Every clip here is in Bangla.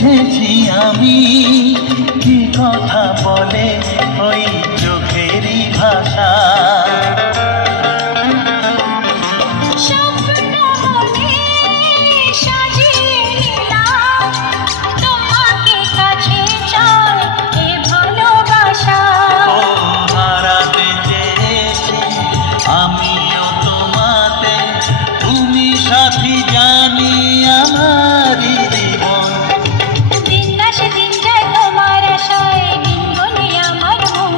বুঝেছি আমি কি কথা বলে ওই চোখেরই ভাষা। আমিও তোমাতে, তুমি সাথী জানি আমারই জীবন। দিন আসে দিন যায় তোমার আশায়, দিন গনে আমার মন।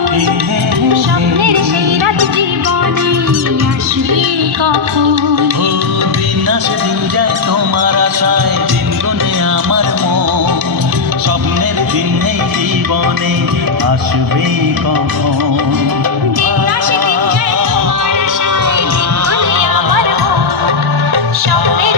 স্বপ্নের সেই রাত জীবনে আসবে কখন? ও দিন আসে দিন যায় তোমার আশায়, দিন গুনে আমার মন। স্বপ্নের দিন এই জীবনে আসবে কখন? দিন আসে দিন যায় তোমার আশায়, দিন গনে আমার মন। স্বপ্নের